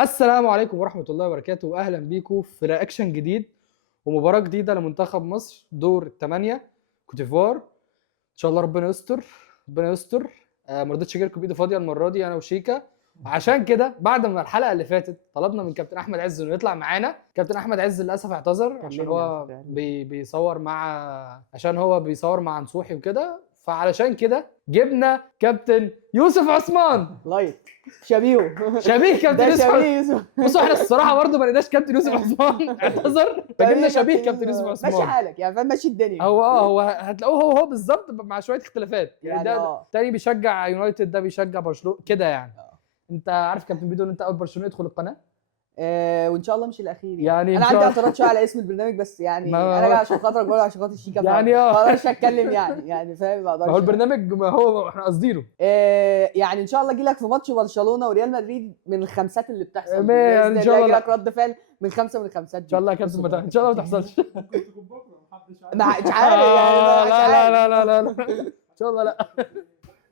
السلام عليكم ورحمة الله وبركاته، وأهلا بيكم في رياكشن جديد ومباراة جديدة لمنتخب مصر دور الثمانية كوت ديفوار. إن شاء الله ربنا يستر ربنا يستر. ما رضيتش أجي لكم بإيدي فاضية المرة دي أنا وشيكا، عشان كده بعد ما الحلقة اللي فاتت طلبنا من كابتن أحمد عز إنه يطلع معانا. كابتن أحمد عز للأسف اعتذر عشان هو بيصور مع نصوحي وكده، فعلشان كده جبنا كابتن يوسف عثمان. لايك شبيه كابتن ده يوسف عثمان. شبيه يوسف. بصوا احنا الصراحه برضه ما لقيناش كابتن يوسف عثمان اعتذر، فجبنا شبيه كابتن يوسف ماشي عثمان. حالك يعني، فاهم؟ ماشي الدنيا. هو هتلاقوه هو بالظبط مع شويه اختلافات يعني ده آه. تاني بيشجع يونايتد، ده بيشجع برشلونه كده يعني. انت عارف كابتن بيدو ان انت اول برشلونه يدخل القناه، وان شاء الله مش الاخير يعني إن انا شاء عندي الله. اعتراض شويه على اسم البرنامج، بس يعني ما انا هو- جاي عشان خاطرك برضه، عشان خاطر الشيكا يعني ما اقدرش اتكلم يعني فاهم، ما ما هو اقدرش. البرنامج ما هو احنا قاصدينه. يعني ان شاء الله اجي لك في ماتش برشلونه وريال مدريد من الخمسات اللي بتحصل دي. يعني بإذن ان شاء الله الله اجي لك رد فعل من خمسه من الخمسات دي. ان شاء الله يا كابتن ان شاء الله ما تحصلش. مش عارف يعني، مش لا عارف. لا لا لا لا لا ان شاء الله لا.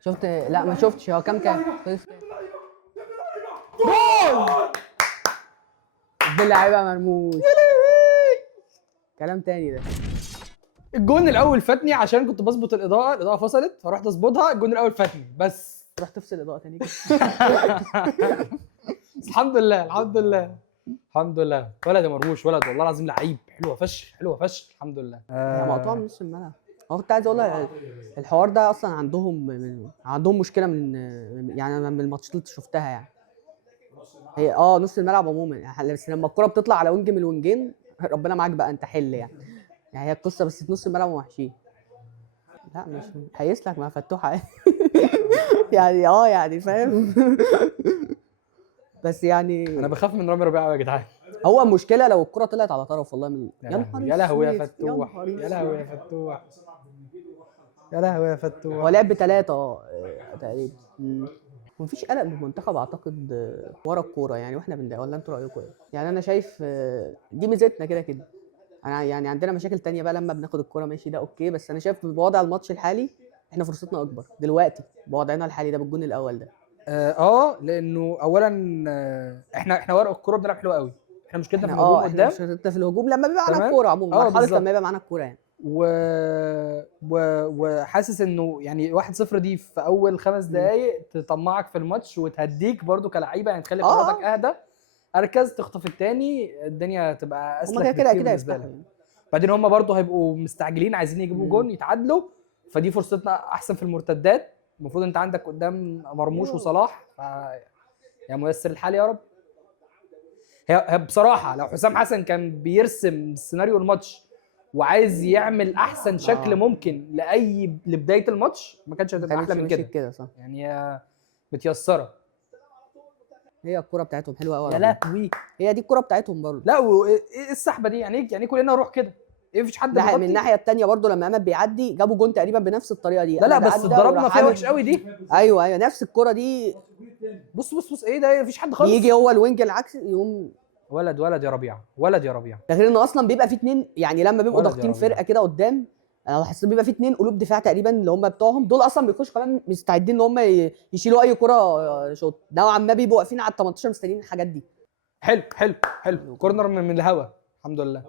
شفت؟ لا ما شفتش. هو كام جول باللعيبه مرموش. كلام تاني ده. الجون الاول فاتني عشان كنت بظبط الاضاءه فصلت فرحت اظبطها، الجون الاول فاتني بس. تروح تفصل الاضاءه تاني كده. الحمد لله الحمد لله. ولد يا مرموش، ولد والله العظيم لعيب، حلوه فشخ الحمد لله. هي مقطوعه من نص الملعب. هو كنت عايز اقول لك الحوار ده اصلا عندهم مشكله يعني من الماتشات اللي شفتها يعني. هي نص الملعب عموما يعني، بس لما الكره بتطلع على وينج من الوينجين ربنا معاك بقى، انت حل يعني هي القصه، بس في نص الملعب وحشين. لا مش هيسلك مع فتوحه يعني يعني فاهم. بس يعني انا بخاف من رامي ربيعه يا جدعان. هو المشكله لو الكره طلعت على طرف، والله من يا لهوي يا أسود، فتوح، نهار يا لهوي يا فتوح، يا لهوي يا فتوح. هو لعب بثلاثة تقريبا. ومفيش قلق من المنتخب اعتقد ورا الكوره يعني، واحنا ولا انتوا رايكم ايه؟ يعني انا شايف دي ميزتنا كده كده. انا يعني عندنا مشاكل تانية بقى لما بناخد الكوره، ماشي ده اوكي، بس انا شايف بوضع الماتش الحالي احنا فرصتنا اكبر دلوقتي بوضعنا الحالي ده بالجون الاول ده. لانه اولا احنا ورق الكوره بنلعب حلو قوي. احنا مشكلتنا في احنا الهجوم احنا قدام. مشكلتنا في الهجوم لما بيبقى معانا تمام؟ الكوره عموما، مرحله بالظبط. لما يبقى معانا الكوره يعني. وحاسس انه يعني 1-0 دي في اول 5 دقايق تطمعك في الماتش وتهديك برضو كلعيبه، يعني تخلي قراراتك اهدى، اركز تخطف الثاني، الدنيا تبقى اسلك هما كده بالنسبه يفتحوا. لك. بعدين هم برضو هيبقوا مستعجلين عايزين يجيبوا جون يتعادلوا، فدي فرصتنا احسن في المرتدات. المفروض انت عندك قدام مرموش وصلاح، يا ميسر الحال يا رب. هي بصراحه لو حسام حسن كان بيرسم سيناريو الماتش وعايز يعمل احسن شكل ممكن لبدايه الماتش، ما كانش هتبقى احلى من كده صح يعني. هي متيسره. هي الكوره بتاعتهم حلوه قوي يا لهوي، هي دي الكوره بتاعتهم برضه. لا وايه السحبه دي يعني؟ يعني كلنا نروح كده، ايه مفيش حد ده من بيغطي؟ الناحيه الثانيه برضه لما امام بيعدي جابوا جون تقريبا بنفس الطريقه دي. لا بس بعدى اتضربنا وراح فيها عامل- وحش قوي دي. ايوه نفس الكوره دي. بص ايه ده؟ مفيش حد خالص. يجي هو الوينج العكسي يقوم. ولد يا ربيعه، ولد يا ربيعه. ده غير انه اصلا بيبقى في اتنين يعني، لما بيبقوا ولد يا ضاغطين ربيع. فرقه كده قدام، انا لاحظت بيبقى في اتنين قلوب دفاع تقريبا اللي هم بتوعهم دول، اصلا بيخشوا كمان مستعدين ان هم يشيلوا اي كوره شوط، نوعا ما بيبقوا واقفين على ال 18 مستنيين الحاجات دي. حلو كورنر من الهوا، الحمد لله.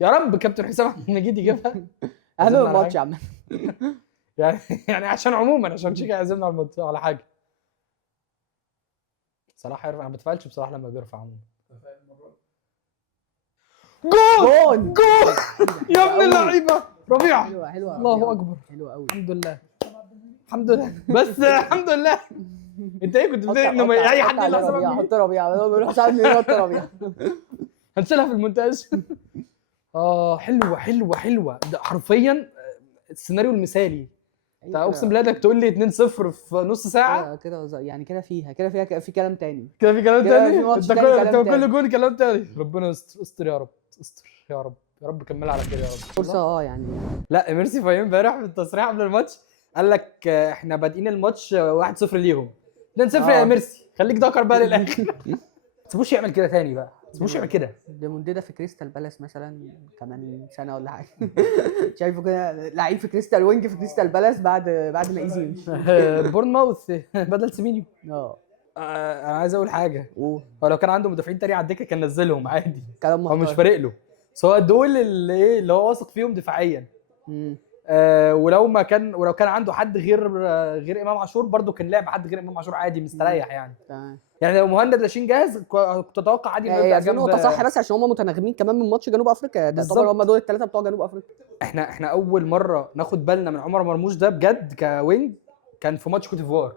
يا رب كابتن حسام عبد المجيد يجيبها. اهم من الماتش يا عم. يعني عشان عموما عشان شيكا يعزمنا على الماتش على حاجه. صراحه انا ما بتفائلش بصراحه لما بيرفع عموما. جول يا ابن اللعيبه ربيعه. حلوه الله اكبر، حلوه قوي. الحمد لله بس الحمد لله. انت ايه كنت بتقول انه اي حد يقول ربيعه؟ حسام حط ربيعه، هو بيروح ساعات بيحط ربيعه. هنشيلها في المونتاج. حلوه ده حرفيا السيناريو المثالي. انت اقسم بالله انك تقول لي 2-0 في نص ساعه كده يعني كده في كلام تاني. كده في كلام كده تاني. في ماتش انت تاني كلام كل تاني. جول كلام تاني. ربنا استر يا رب، استر يا رب كملها على كده يا رب. فرصه يعني. لا ميرسي فاهم امبارح في التصريح قبل الماتش قال لك احنا بادئين الماتش 1-0 ليهم، 2-0 يا ميرسي، خليك ذكر بقى للاخر. ما تسيبوش يعمل كده تاني بقى، بس يعمل كده. ديمونديدا في كريستال بالاس مثلا كمان سنه ولا حاجه. شايفه كده لعيب في كريستال، وينج في كريستال بالاس بعد ما ايزي يمشي. بورنموث بدل سيمينيو. اه انا عايز اقول حاجه، هو لو كان عنده مدافعين تاني على الدكه كان نزلهم عادي، كلام هو مش محترم. فارق له، بس هو دول اللي هو واثق فيهم دفاعيا. مم. ولو كان عنده حد غير امام عاشور برده كان لعب حد غير امام عاشور عادي مستريح يعني. تمام. يعني لو مهند لاشين جاهز كنت اتوقع عادي انه يبدا هي دي جنب. نقطه صح، بس عشان هم متناغمين كمان من ماتش جنوب افريقيا، بالظبط. طبعا هم دول الثلاثه بتوع جنوب افريقيا. احنا اول مره ناخد بالنا من عمر مرموش ده بجد كوينج كان في ماتش كوت ديفوار،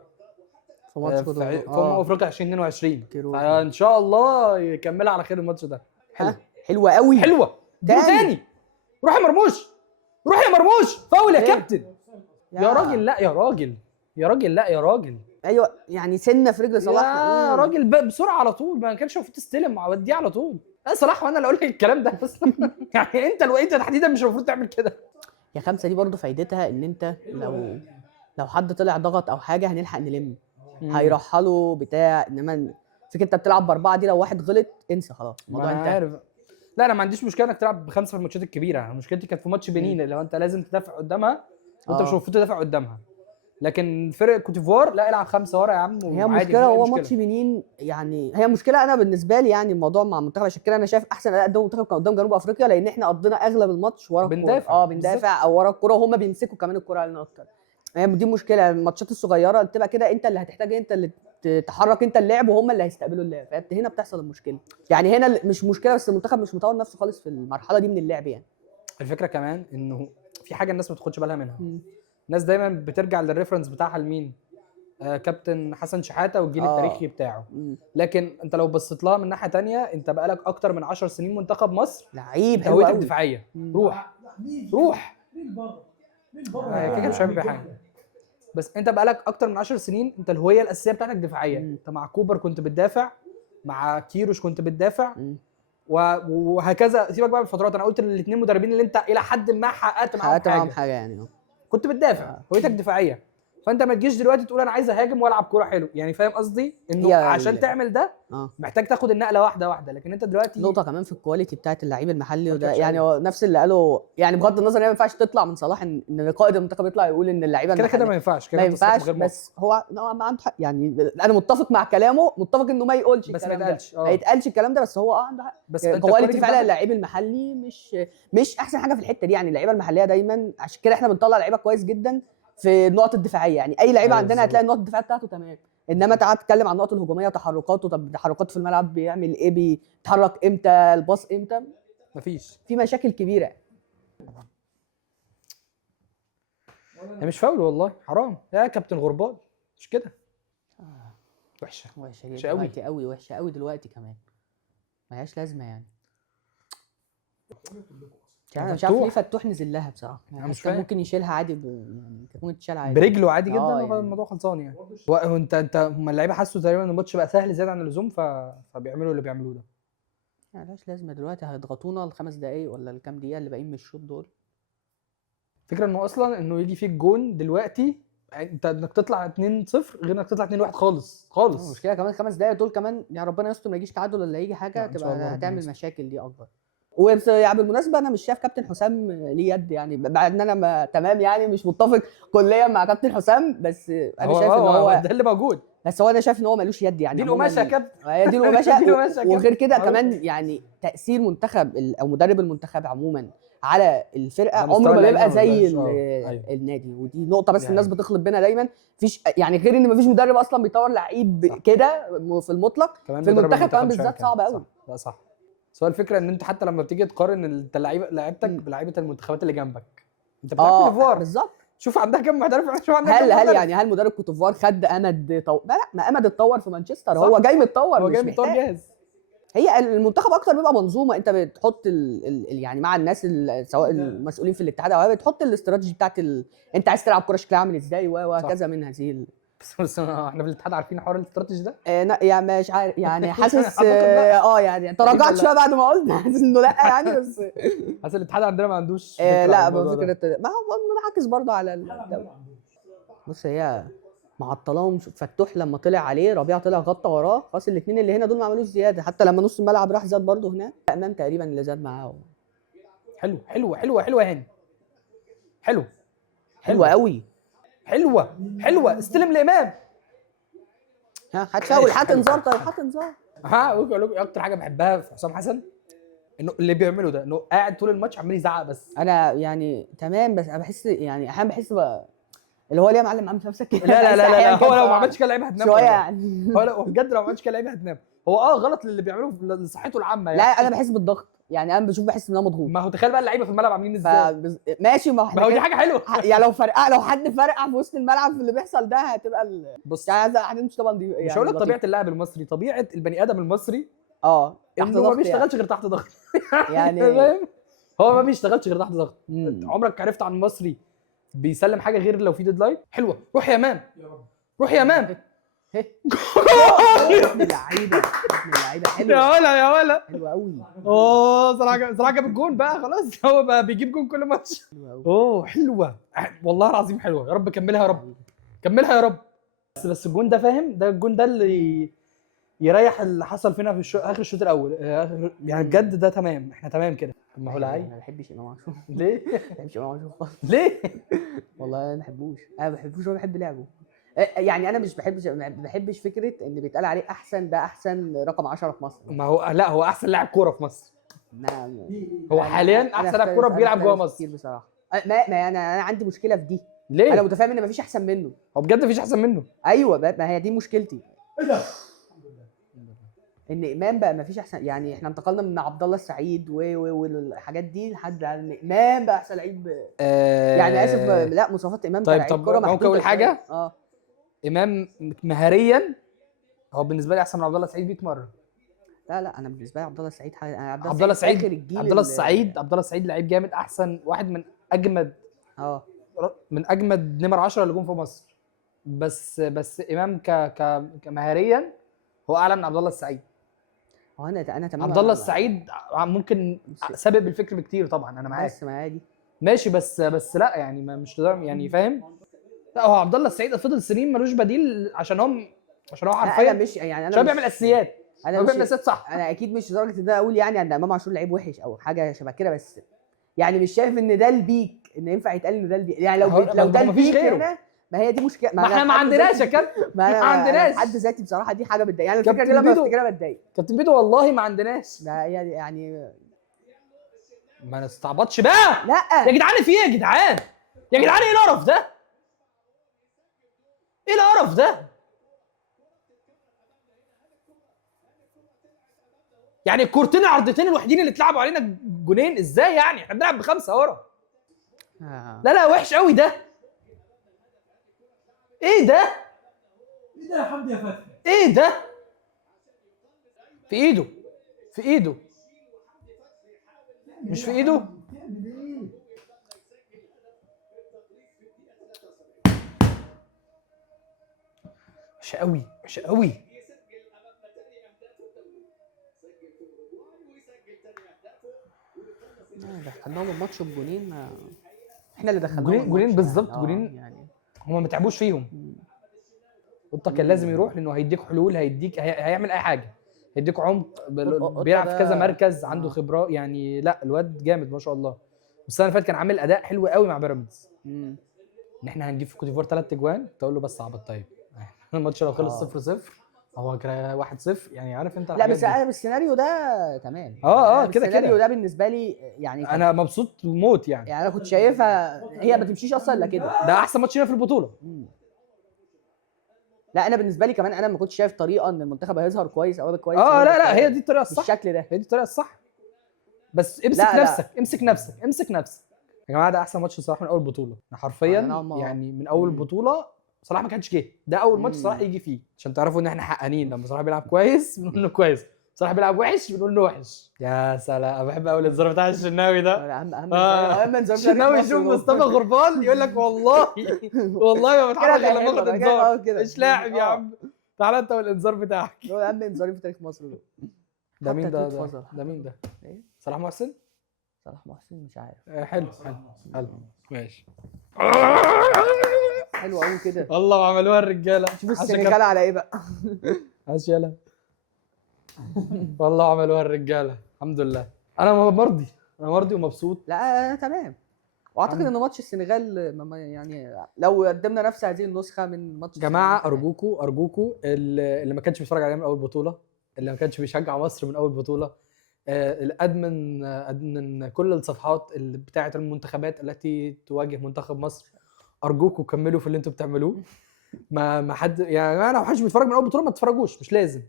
في ماتش في افريقيا 2022. كيروش. فان شاء الله يكملها على خير الماتش ده. حلو. حلوه قوي. حلوه تاني. روح يا مرموش، روح يا مرموش، فاول يا كابتن. يا راجل لا يا راجل، يا راجل لا يا راجل. ايوه يعني سنه في رجل صلاح. يا راجل بسرعه على طول، ما كانش المفروض تستلم، وديه على طول. يا صلاح وانا اللي اقول لك الكلام ده بس. يعني انت تحديدا مش المفروض تعمل كده. يا خمسه دي برضو فايدتها ان انت لو حد طلع ضغط او حاجه هنلحق نلم، هيرحلوا بتاع. انما فكره انت بتلعب باربعه دي لو واحد غلط انسى خلاص الموضوع انتهى. عارف. لا انا ما عنديش مشكله انك تلعب بخمسه في الماتشات الكبيره، مشكلتي كانت في ماتش بنين اللي هو انت لازم تدافع قدامها وانت مش المفروض تدافع قدامها. لكن فرق كوت ديفوار لا، العب خمسه ورا يا عم هي مشكله. هو ماتش بنين يعني هي مشكله. انا بالنسبه لي يعني الموضوع مع المنتخب عشان كده انا شايف احسن اداء قدام المنتخب كان قدام جنوب افريقيا، لان احنا قضينا اغلب الماتش ورا الكوره. بندافع او ورا الكوره، وهم بيمسكوا كمان الكوره علينا اكتر. هي دي مشكله. الماتشات الصغيره بتبقى كده، انت اللي هتحتاج انت اللي تحرك انت اللعب، وهم اللي هيستقبلوا اللعب. هنا بتحصل المشكله. يعني هنا مش مشكله، بس المنتخب مش مطور نفسه خالص في المرحله دي من اللعب. يعني الفكره كمان انه في حاجه الناس ما بتاخدش بالها منها. الناس دايما بترجع للريفرنس بتاعها لمين؟ كابتن حسن شحاته والجيل التاريخي بتاعه. لكن انت لو بصيت لها من ناحيه تانية، انت بقالك اكتر من 10 سنين منتخب مصر لعيب حلو قوي دفاعيه. روح كده مش هيعمل حاجه. بس انت بقالك اكتر من 10 سنين انت الهويه الاساسيه بتاعتك دفاعيه. انت مع كوبر كنت بتدافع، مع كيروش كنت بتدافع، وهكذا. سيبك بقى من الفترات، انا قلت الاثنين مدربين اللي انت الى حد ما حققت معاهم حاجه يعني كنت بتدافع، هويتك دفاعيه. فانت ما تجيش دلوقتي تقول انا عايز اهاجم والعب كوره حلو. يعني فاهم قصدي؟ انه عشان تعمل ده محتاج تاخد النقله واحده واحده. لكن انت دلوقتي نقطه كمان في الكواليتي بتاعت اللعيب المحلي، وده يعني هو نفس اللي قاله. يعني بغض النظر ما ينفعش تطلع من صلاح ان قائد المنتخب يطلع يقول ان اللعيبه كده ما ينفعش، ما ينفعش. بس هو نوعا ما عنده حق. يعني انا متفق مع كلامه، متفق انه ما يقولش بس الكلام ما يتقالش الكلام ده، بس هو عنده حق. بس كواليتي فعلا اللعيب المحلي مش احسن حاجه في الحته دي. يعني اللعيبه المحليه دايما عشان كده احنا بنطلع لعيبه كويس جدا في النقط الدفاعيه. يعني اي لعيب عندنا هتلاقي النقط الدفاعيه بتاعته تمام، انما تعال تتكلم عن النقط الهجوميه وتحركاته. طب تحركاته في الملعب بيعمل ايه؟ بيتحرك امتى؟ الباص امتى؟ مفيش. في مشاكل كبيره. هي مش فاول والله، حرام يا كابتن غربال. مش كده. وحشه دلوقتي قوي، وحشه قوي دلوقتي كمان، ملهاش لازمه يعني. انا مش عارف ليه فتوح نزل لها بصراحه. يعني كان ممكن يشيلها عادي يعني كان ممكن تشيل عادي برجله عادي جدا. يعني الموضوع خلصان يعني. وانت هم اللعيبه حسوا تقريبا ان الماتش بقى سهل زياده عن اللزوم، فبيعملوا اللي بيعملوه ده. يعني ملهاش لازمه دلوقتي. هيضغطونا الخمس دقايق ولا الكام دقيقه اللي باقيين من الشوط دول. فكره انه اصلا انه يجي فيك جون دلوقتي، انت انك تطلع 2-0 غير انك تطلع 2-1 خالص. المشكله كمان 5 دقايق دول كمان، يعني ربنا يستر ما يجيش تعادل ولا يجي حاجه تبقى هتعمل مشاكل دي اكبر. يعني بالمناسبه انا مش شايف كابتن حسام ليه يد. يعني بعد ان انا تمام يعني مش متفق كليا مع كابتن حسام، بس انا شايف ان هو ده اللي موجود. بس هو انا شايف ان هو ملوش يد. يعني دي القماشه يا كابتن، هي دي القماشه. وغير كده كمان يعني تاثير منتخب او مدرب المنتخب عموما على الفرقه عمره ما بيبقى زي النادي. ودي نقطه بس الناس بتخلط بينها دايما. فيش يعني غير ان مفيش مدرب اصلا بيطور لعيب كده في المطلق. في المنتخب كمان بالذات صعب قوي. لا صح. بس هو الفكره ان انت حتى لما بتيجي تقارن انت لعيبتك بلعيبه المنتخبات اللي جنبك، انت بتلعب كوت ديفوار بالظبط. شوف عندها كام محترف. شوف عندها كام هل يعني هل مدرب كوت ديفوار خد امد لا ما امد اتطور في مانشستر. هو جاي متطور، هو جاي متطور جاهز. هي المنتخب اكتر بيبقى منظومه. انت بتحط يعني مع الناس سواء المسؤولين في الاتحاد او بتحط الاستراتيجي بتاعت انت عايز تلعب كوره شكلها عامل ازاي وهكذا من هذه بس احنا في الاتحاد عارفين حوار الاستراتيجي ده. يعني مش عارف يعني حاسس يعني تراجعت شويه بعد ما قلت. حاسس انه لا يعني بس حاسس الاتحاد عندنا ما عندوش لا فكره ما هو منعكس برضه على بص هي معطلاهم. فتوح لما طلع عليه، ربيعه طلع غطى وراه، خلاص الاثنين اللي هنا دول ما عملوش زياده. حتى لما نص الملعب راح زاد برده هناك، امام تقريبا اللي زاد معاه. حلوه هاني، حلو حلوه قوي. حلوه استلم لامام. ها هات فاول، هات حلو. انذار. طيب هات انذار. اقول لك اكتر حاجه بحبها في حسام حسن انه اللي بيعمله ده، انه قاعد طول الماتش عمال يزعق بس. انا يعني تمام، بس انا بحس يعني احيانا بحس بقى اللي هو ليه يا معلم عامل نفسك كده. لا هو لو ما عملش كده لعيبه هتنام شويه والله. يعني. هو بجد لو ما عملش كده لعيبه هتنام. هو غلط اللي بيعمله لصحته العامه لا يعني. انا بحس بالضغط، يعني انا بحس ان انا مضغوط. ما هو تخيل بقى اللعيبه في الملعب عاملين ازاي. ماشي، ما ما هو دي حاجه حلوه. يعني لو حد فرقع في وسط الملعب في اللي بيحصل ده هتبقى بص يعني هنمشي طبعا دي يعني مش هقول لك لطيف. طبيعه اللاعب المصري، طبيعه البني ادم المصري تحت انه ما ضغط بيشتغلش غير تحت ضغط. يعني فاهم؟ هو ما بيشتغلش غير تحت ضغط. مم. عمرك عرفت عن مصري بيسلم حاجه غير لو في ديدلاين؟ حلوه، روح يا امام، روح يا امام. ابن اللعيبه، ابن اللعيبه. حلو يا ولا حلو قوي. صراحه جاب الجون بقى خلاص. هو بقى بيجيب جون كل ماتش. حلوه والله العظيم حلوه. يا رب كملها يا رب، كملها يا رب. بس الجون ده فاهم، ده الجون ده اللي يريح اللي حصل فينا في اخر الشوط الاول. يعني بجد ده تمام، احنا تمام كده. ما هو لعيب. ما بحبش امام عاشور. ليه؟ ما بحبش امام عاشور خالص. ليه؟ والله انا ما بحبوش، انا ما بحبوش ولا بحب لعبه. يعني انا مش ما بحبش فكره ان بيتقال عليه احسن، ده احسن رقم 10 في مصر. ما هو لا، هو احسن لاعب كوره في مصر. هو أنا- حاليا أنا احسن لاعب أختلف- كوره أنا بيلعب جوه أختلف مصر. كتير بصراحه. ما انا عندي مشكله في دي. ليه؟ انا متفاهم ان مفيش احسن منه. هو بجد مفيش احسن منه. ايوه ما هي دي مشكلتي. ان امام بقى مفيش احسن. يعني احنا انتقلنا من عبد الله السعيد والحاجات دي لحد ان امام بقى احسن لعيب. يعني اسف، لا مواصفات امام طيب كلاعب كوره ممكن محدوده اقول حاجه؟ شوية. امام مهاريا هو بالنسبه لي احسن من عبد الله السعيد 100 مره. لا انا بالنسبه لي عبد الله السعيد انا عبد الله السعيد آخر الجيل عبد الله السعيد لعيب جامد، احسن واحد من اجمد من اجمد نمر 10 اللي جم في مصر. بس امام كمهاريا هو اعلى من عبد الله السعيد. هو انا تمام. عبد الله السعيد ممكن سابق بالفكر بكتير طبعا، انا معاك. بس ما دي ماشي، بس لا يعني مش يعني فاهم. لا هو عبد الله السعيد فضل سنين ملوش بديل عشان هو حرفيا انا مش يعني انا شباب بيعمل اساسيات. انا هو مش بيعمل اساسيات صح. انا اكيد مش لدرجه ان انا اقول يعني ان امام عاشور لعيب وحش او حاجه شبه كده، بس يعني مش شايف ان ده البيك، ان ينفع يتقال ان ده البيك. يعني لو ده البيك هنا، ما هي دي مشكله. ما احنا ما عندناش يا كابتن، ما عندناش حد ذاتي بصراحه. دي حاجه بتضايق يعني. الفكره كابتن دي لما بيدو. بفتكرها بتضايق. كابتن بيدو والله ما عندناش. ما هي يعني ما نستعبطش بقى. لا يا جدعان في ايه يا جدعان؟ يا جدعان ايه القرف ده؟ ايه القرف ده؟ يعني الكورتين العرضتين الوحيدين اللي اتلعبوا علينا جونين ازاي يعني؟ احنا بنلعب بخمسه ورا. لا وحش قوي ده. ايه ده؟ ايه ده يا حمدي يا فتحي؟ ايه ده؟ في ايده، في ايده، مش في ايده. وحشه قوي، وحشه قوي. دخلناهم الماتش بجونين. احنا اللي دخلناهم جونين بالظبط. جونين يعني هم ما تعبوش فيهم. قطه كان لازم يروح لانه هيديك حلول، هيعمل اي حاجه، هيديك عمق، بيلعب في كذا مركز، عنده خبرات يعني. لا الواد جامد ما شاء الله. السنه اللي فاتت كان عامل اداء حلو قوي مع بيراميدز. ان احنا هنجيب في كوت ديفوار 3 اجوان، تقول له بس عبط. طيب الماتش لو خلص 0-0 هو كان 1-0 يعني، عارف انت. لا بس انا السيناريو ده تمام. كده السيناريو ده بالنسبه لي يعني انا مبسوط موت يعني. يعني انا كنت شايفها هي ما تمشيش اصلا الا كده. ده احسن ماتش لنا في البطوله. لا انا بالنسبه لي كمان انا ما كنتش شايف طريقه ان المنتخب هيظهر كويس او كويس. لا هي دي الطريقه الصح بالشكل ده. هي دي الطريقه الصح. بس امسك نفسك، امسك نفسك، امسك نفسك يا جماعه. ده احسن ماتش صراحه من اول بطوله حرفيا يعني. من اول بطوله صلاح ما كانش جه. ده اول ماتش صلاح يجي فيه، عشان تعرفوا ان احنا حقانين. لما صلاح بيلعب كويس بنقول له كويس، صلاح بيلعب وحش بنقول له وحش. يا سلام، بحب قوي الانذار بتاع الشناوي ده. اهم انذار الشناوي يشوف مصطفى غربال يقول لك والله ما بتحرك الا لما اخد انذار. مش لاعب يا عم، تعالى انت والانذار بتاعك. هو اهم انذار في تاريخ مصر ده مين ده مين ده؟ صلاح محسن. صلاح محسن مش عارف. حلو ماشي. حلو قوي كده. والله عملوها الرجاله. شوف السنغال على ايه بقى. يلا والله عملوها الرجاله الحمد لله. انا مرضي، انا مرضي ومبسوط. لا تمام. واعتقد ان ماتش السنغال يعني لو قدمنا نفس هذه النسخه من ماتش جماعه السنغال ارجوكوا اللي ما كانش بيتفرج عليها من اول بطوله، اللي ما كانش بيشجع مصر من اول بطوله، الادمن كل الصفحات اللي بتاعه المنتخبات التي تواجه منتخب مصر، ارجوكوا كملوا في اللي انتوا بتعملوه. ما حد يعني انا، لو حدش بيتفرج من اول بطوله ما تتفرجوش، مش لازم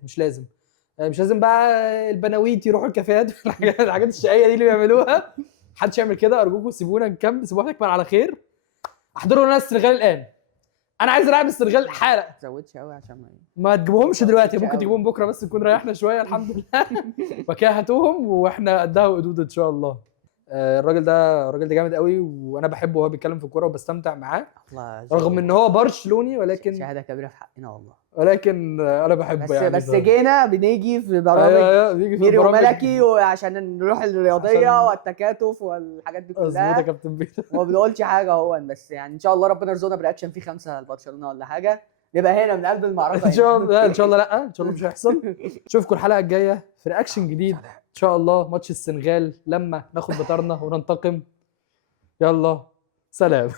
مش لازم بقى البناويت يروحوا الكافيهات الحاجات الشقيه دي اللي بيعملوها. محدش يعمل كده ارجوكوا، سيبونا نكمل، سيبونا نكمل على خير. احضروا لنا السنغال الان، انا عايز العب السنغال حالا. ما تزودش قوي عشان ما تجيبوهمش دلوقتي، ممكن أوي. تجيبوهم بكره بس نكون ريحنا شويه الحمد لله. وكده هاتوهم واحنا قدها وقدود ان شاء الله. الراجل ده جامد قوي، وانا بحبه وهو بيتكلم في الكوره وبستمتع معاه، الله رغم ان هو برشلوني ولكن شهاده كبيره في حقنا والله. انا بحبه بس يعني. بس جينا بنيجي في ايوه برامج بيجي في ميري برامج. وملكي وعشان نروح الرياضيه عشان- والتكاتف والحاجات دي مظبوط يا كلها، كابتن بيتر. وما بنقولش حاجه اهو. بس يعني ان شاء الله ربنا يرزقنا برياكشن فيه 5 لبرشلونه ولا حاجه، نبقى هنا من قلب المعركه. ان شاء الله، ان شاء الله، لا ان شاء الله مش هيحصل. نشوفكم الحلقه الجايه في رياكشن جديد ان شاء الله، ماتش السنغال لما ناخد بطارنا وننتقم. يلا سلام.